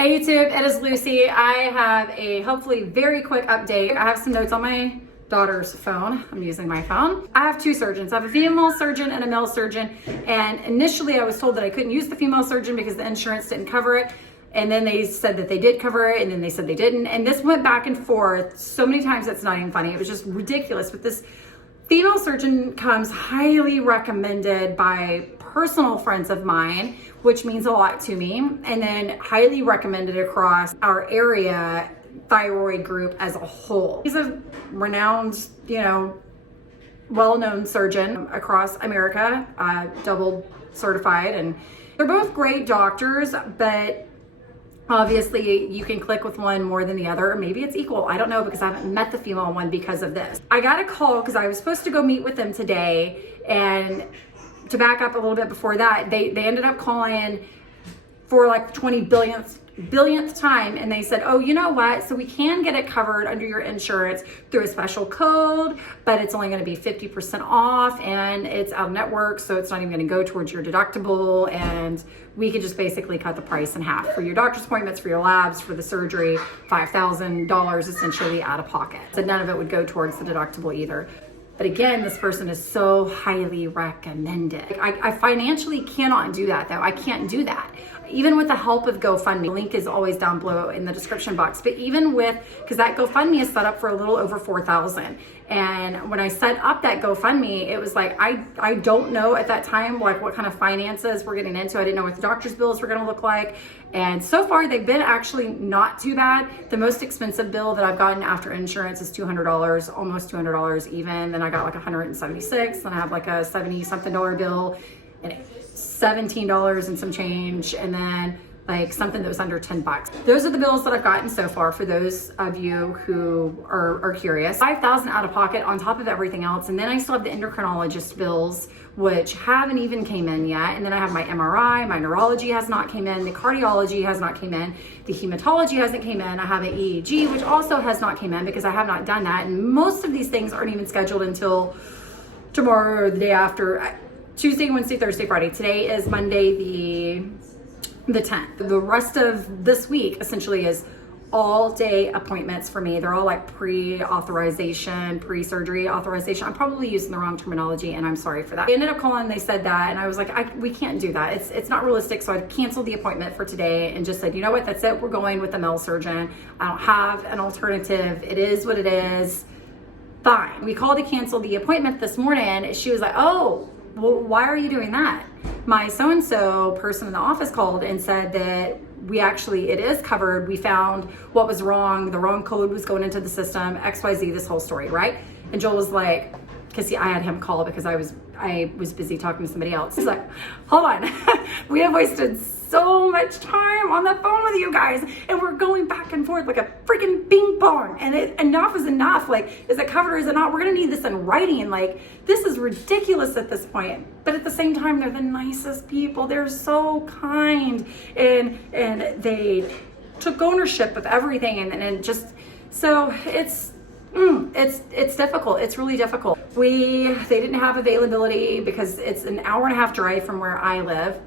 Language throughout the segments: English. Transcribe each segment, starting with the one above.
Hey YouTube, it is Lucy. I have a hopefully very quick update. I have some notes on my daughter's phone. I'm using my phone. I have two surgeons. I have a female surgeon and a male surgeon. And initially I was told that I couldn't use the female surgeon because the insurance didn't cover it. And then they said that they did cover it, and then they said they didn't. And this went back and forth so many times it's not even funny. It was just ridiculous. But this female surgeon comes highly recommended by personal friends of mine, which means a lot to me, and then highly recommended across our area thyroid group as a whole. He's a renowned, well-known surgeon across America, double certified, and they're both great doctors, but obviously you can click with one more than the other, or maybe it's equal. I don't know, because I haven't met the female one because of this. I got a call because I was supposed to go meet with them today, and to back up a little bit before that, they ended up calling for like the 20 billionth time, and they said, oh, you know what, so we can get it covered under your insurance through a special code, but it's only going to be 50% off, and it's out of network, so it's not even going to go towards your deductible, and we could just basically cut the price in half for your doctor's appointments, for your labs, for the surgery, $5,000 essentially out of pocket. So none of it would go towards the deductible either. But again, this person is so highly recommended. I financially cannot do that though. I can't do that. Even with the help of GoFundMe, the link is always down below in the description box. But even with, because that GoFundMe is set up for a little over $4,000. And when I set up that GoFundMe, it was like, I don't know at that time, like what kind of finances we're getting into. I didn't know what the doctor's bills were gonna look like. And so far they've been actually not too bad. The most expensive bill that I've gotten after insurance is $200, almost $200 even. Then I got like $176, then I have like a 70 something dollar bill, and $17 and some change, and then like something that was under 10 bucks. Those are the bills that I've gotten so far for those of you who are curious. 5,000 out of pocket on top of everything else. And then I still have the endocrinologist bills, which haven't even came in yet. And then I have my MRI, my neurology has not came in, the cardiology has not came in, the hematology hasn't came in. I have an EEG, which also has not came in because I have not done that. And most of these things aren't even scheduled until tomorrow or the day after. Tuesday, Wednesday, Thursday, Friday. Today is Monday, the 10th. The rest of this week essentially is all day appointments for me. They're all like pre-authorization, pre-surgery authorization. I'm probably using the wrong terminology, and I'm sorry for that. They ended up calling, they said that, and I was like, we can't do that. It's not realistic. So I canceled the appointment for today and just said, you know what, that's it. We're going with the male surgeon. I don't have an alternative. It is what it is. Fine. We called to cancel the appointment this morning. She was like, oh, well, why are you doing that? My so-and-so person in the office called and said that it is covered. We found what was wrong. The wrong code was going into the system, XYZ, this whole story, right? And Joel was like, because I had him call because I was busy talking to somebody else. He's like, hold on. We have wasted so much time on the phone with you guys, and we're going back and forth like a freaking ping pong, and enough is enough. Like, is it covered or is it not? We're gonna need this in writing. Like, this is ridiculous at this point. But at the same time, they're the nicest people. They're so kind, and they took ownership of everything, and just, so it's difficult. It's really difficult. They didn't have availability because it's an hour and a half drive from where I live.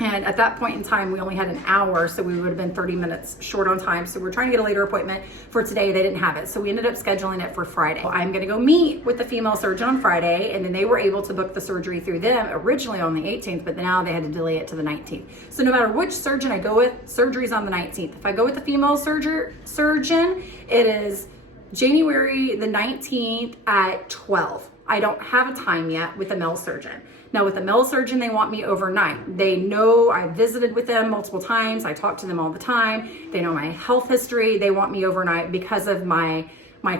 And at that point in time, we only had an hour, so we would have been 30 minutes short on time. So we're trying to get a later appointment for today. They didn't have it. So we ended up scheduling it for Friday. I'm gonna go meet with the female surgeon on Friday, and then they were able to book the surgery through them originally on the 18th, but now they had to delay it to the 19th. So no matter which surgeon I go with, surgery's on the 19th. If I go with the female surgeon, it is January the 19th at 12. I don't have a time yet with the male surgeon. Now with the male surgeon, they want me overnight. They know I visited with them multiple times. I talk to them all the time. They know my health history. They want me overnight because of my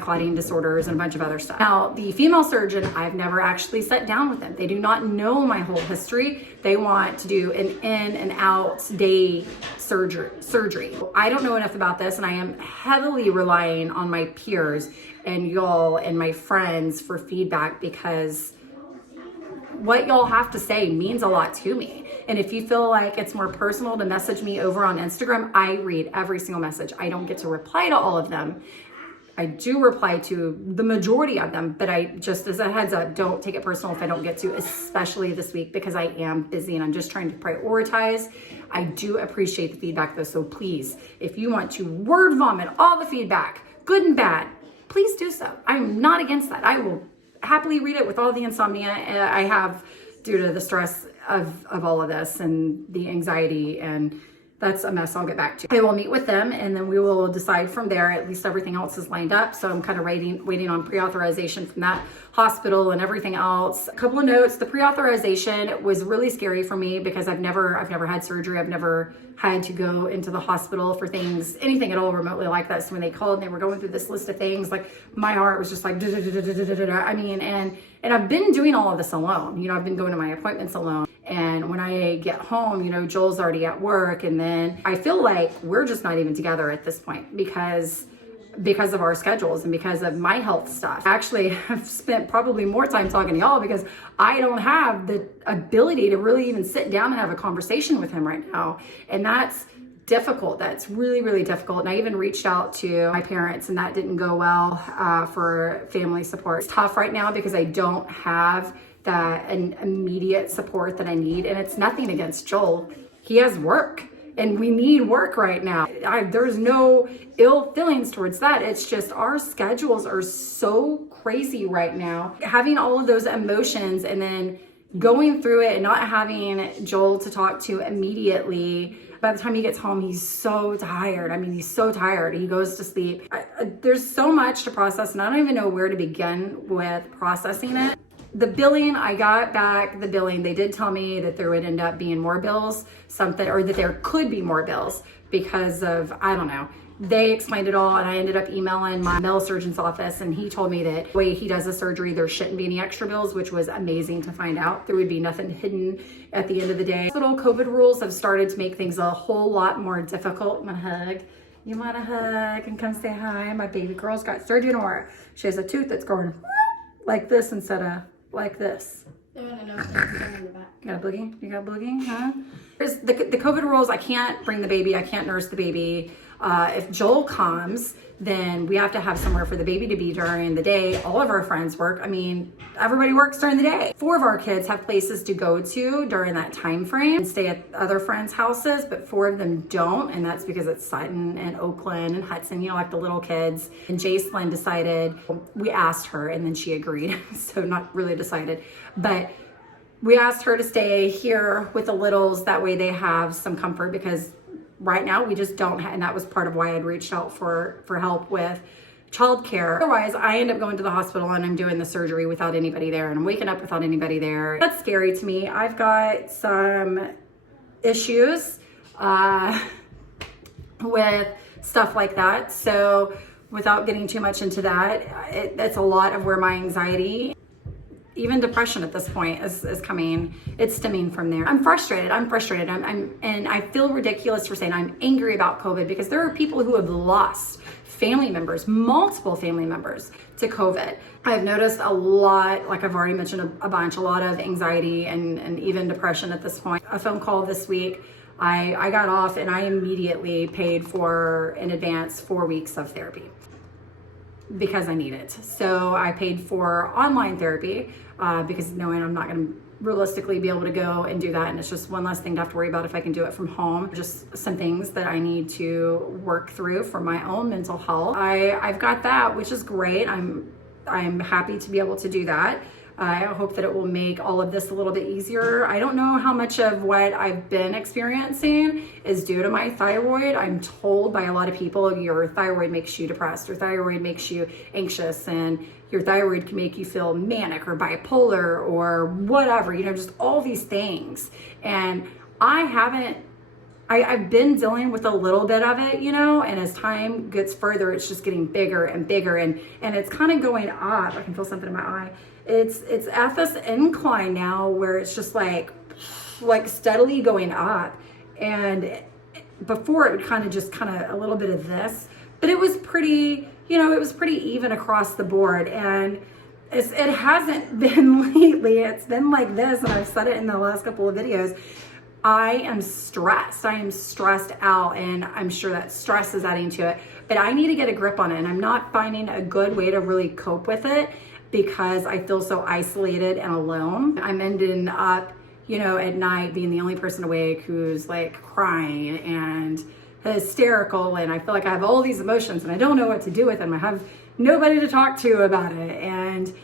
clotting disorders and a bunch of other stuff. Now, the female surgeon, I've never actually sat down with them. They do not know my whole history. They want to do an in and out day surgery. I don't know enough about this, and I am heavily relying on my peers and y'all and my friends for feedback, because what y'all have to say means a lot to me. And if you feel like it's more personal to message me over on Instagram, I read every single message. I don't get to reply to all of them. I do reply to the majority of them, but I just, as a heads up, don't take it personal if I don't get to, especially this week, because I am busy and I'm just trying to prioritize. I do appreciate the feedback though, so please, if you want to word vomit all the feedback, good and bad, please do so. I'm not against that. I will happily read it with all the insomnia I have due to the stress of all of this and the anxiety, and that's a mess I'll get back to. I will meet with them and then we will decide from there. At least everything else is lined up. So I'm kind of waiting on pre-authorization from that hospital and everything else. A couple of notes. The pre-authorization was really scary for me because I've never had surgery. I've never had to go into the hospital for things, anything at all remotely like that. So when they called and they were going through this list of things, like my heart was just like, I mean, and I've been doing all of this alone. You know, I've been going to my appointments alone. And when I get home, you know, Joel's already at work, and then I feel like we're just not even together at this point because of our schedules and because of my health stuff. Actually, I've spent probably more time talking to y'all because I don't have the ability to really even sit down and have a conversation with him right now. And that's difficult. That's really, really difficult. And I even reached out to my parents and that didn't go well for family support. It's tough right now because I don't have that an immediate support that I need. And it's nothing against Joel. He has work and we need work right now. There's no ill feelings towards that. It's just our schedules are so crazy right now. Having all of those emotions and then going through it and not having Joel to talk to immediately. By the time he gets home, he's so tired. I mean, he's so tired. He goes to sleep. There's so much to process and I don't even know where to begin with processing it. The billing, I got back the billing. They did tell me that there would end up being more bills, or that there could be more bills because of, I don't know. They explained it all and I ended up emailing my male surgeon's office and he told me that the way he does the surgery, there shouldn't be any extra bills, which was amazing to find out. There would be nothing hidden at the end of the day. Little COVID rules have started to make things a whole lot more difficult. I'm gonna hug. You want a hug and come say hi? My baby girl's got surgery tomorrow. She has a tooth that's going like this instead of like this. No. You got a boogie? You got a boogie, huh? There's the COVID rules. I can't bring the baby. I can't nurse the baby. If Joel comes, then we have to have somewhere for the baby to be during the day. All of our friends work. I mean, everybody works during the day. 4 of our kids have places to go to during that time frame and stay at other friends' houses, but 4 of them don't. And that's because it's Sutton and Oakland and Hudson, you know, like the little kids. And Jacelyn decided, we asked her and then she agreed. So not really decided, but we asked her to stay here with the littles. That way they have some comfort because right now we just don't have, and that was part of why I'd reached out for help with childcare. Otherwise, I end up going to the hospital and I'm doing the surgery without anybody there and I'm waking up without anybody there. That's scary to me. I've got some issues with stuff like that. So without getting too much into that, that's a lot of where my anxiety, even depression at this point is coming. It's stemming from there. I'm frustrated. And I feel ridiculous for saying I'm angry about COVID because there are people who have lost family members, multiple family members to COVID. I've noticed a lot, like I've already mentioned a lot of anxiety and even depression at this point. A phone call this week, I got off and I immediately paid for in advance 4 weeks of therapy because I need it. So I paid for online therapy because knowing I'm not going to realistically be able to go and do that, and it's just one less thing to have to worry about if I can do it from home. Just some things that I need to work through for my own mental health. I've got that, which is great. I'm happy to be able to do that. I hope that it will make all of this a little bit easier. I don't know how much of what I've been experiencing is due to my thyroid. I'm told by a lot of people your thyroid makes you depressed, your thyroid makes you anxious, and your thyroid can make you feel manic or bipolar or whatever, you know, just all these things. And I've been dealing with a little bit of it, you know, and as time gets further, it's just getting bigger and bigger, and it's kind of going up. I can feel something in my eye. It's at this incline now where it's just like steadily going up. And before it would kind of a little bit of this, but it was pretty, you know, it was pretty even across the board. And it hasn't been lately. It's been like this, and I've said it in the last couple of videos. I am stressed. I am stressed out, and I'm sure that stress is adding to it, but I need to get a grip on it, and I'm not finding a good way to really cope with it because I feel so isolated and alone. I'm ending up, you know, at night being the only person awake who's like crying and hysterical, and I feel like I have all these emotions and I don't know what to do with them. I have nobody to talk to about it, and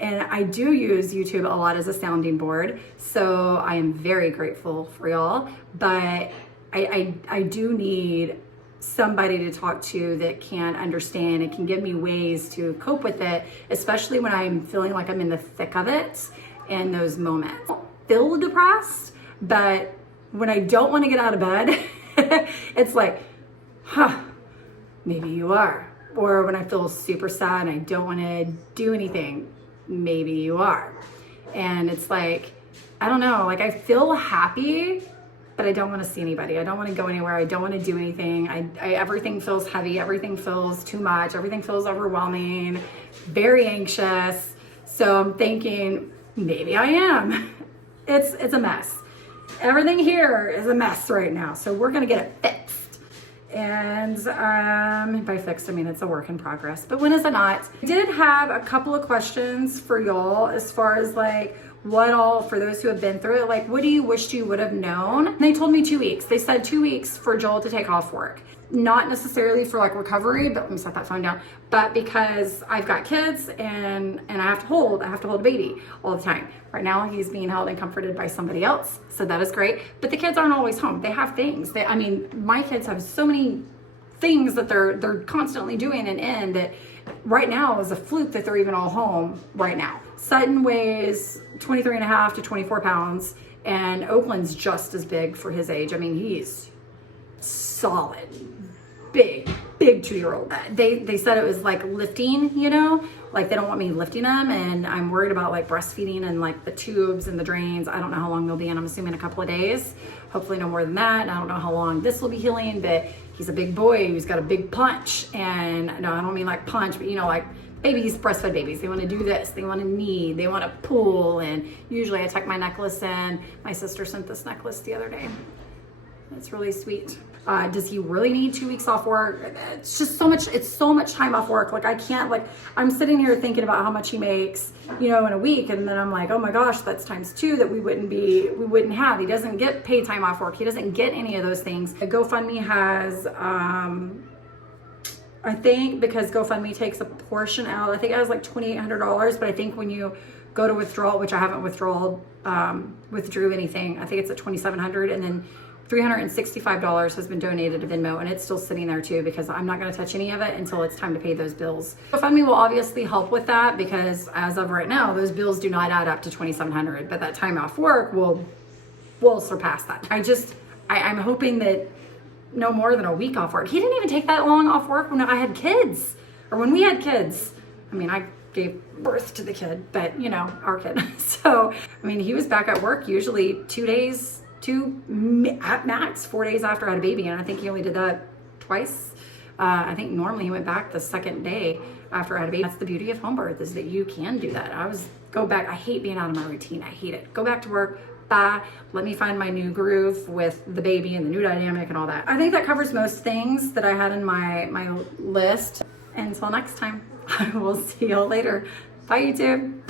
I do use YouTube a lot as a sounding board, so I am very grateful for y'all, but I do need somebody to talk to that can understand and can give me ways to cope with it, especially when I'm feeling like I'm in the thick of it in those moments. I feel depressed, but when I don't want to get out of bed, it's like, maybe you are. Or when I feel super sad and I don't want to do anything, maybe you are. And it's like, I don't know, like I feel happy, but I don't want to see anybody. I don't want to go anywhere. I don't want to do anything. Everything feels heavy. Everything feels too much. Everything feels overwhelming, very anxious. So I'm thinking, maybe I am. It's a mess. Everything here is a mess right now. So we're going to get it fixed. And by fixed, I mean it's a work in progress, but when is it not? I did have a couple of questions for y'all as far as like what all, for those who have been through it, like what do you wish you would have known? And they told me 2 weeks. They said 2 weeks for Joel to take off work. Not necessarily for like recovery, but let me set that phone down. But because I've got kids and I have to hold a baby all the time. Right now he's being held and comforted by somebody else, so that is great. But the kids aren't always home. They have things. I mean, my kids have so many things that they're constantly doing and in that right now is a fluke that they're even all home right now. Sutton weighs 23 and a half to 24 pounds, and Oakland's just as big for his age. I mean, he's solid, big 2-year-old. They said it was like lifting, you know, like they don't want me lifting them, and I'm worried about like breastfeeding and like the tubes and the drains. I don't know how long they'll be in. I'm assuming a couple of days, hopefully no more than that. And I don't know how long this will be healing, but he's a big boy who's got a big punch. And no, I don't mean like punch, but you know, like babies, breastfed babies, they want to do this, they want to knead, they want to pull, and usually I tuck my necklace in. My sister sent this necklace the other day. It's really sweet. Does he really need 2 weeks off work? It's just so much, it's so much time off work. Like I can't, like I'm sitting here thinking about how much he makes, you know, in a week. And then I'm like, oh my gosh, that's ×2 that we wouldn't have. He doesn't get paid time off work. He doesn't get any of those things. The GoFundMe has, I think because GoFundMe takes a portion out, I think it has like $2,800, but I think when you go to withdrawal, which I haven't withdrew anything, I think it's at $2,700, and then $365 has been donated to Venmo, and it's still sitting there too because I'm not going to touch any of it until it's time to pay those bills. GoFundMe will obviously help with that because as of right now, those bills do not add up to $2,700, but that time off work will surpass that. I'm hoping that no more than a week off work. He didn't even take that long off work when I had kids, or when we had kids. I mean, I gave birth to the kid, but you know, our kid. So, I mean, he was back at work usually 2 days, at max 4 days after I had a baby, and I think he only did that twice. I think normally he went back the second day after I had a baby. That's the beauty of home birth, is that you can do that. Go back. I hate being out of my routine. I hate it. Go back to work. Bye. Let me find my new groove with the baby and the new dynamic and all that. I think that covers most things that I had in my list. Until next time, I will see y'all later. Bye, YouTube.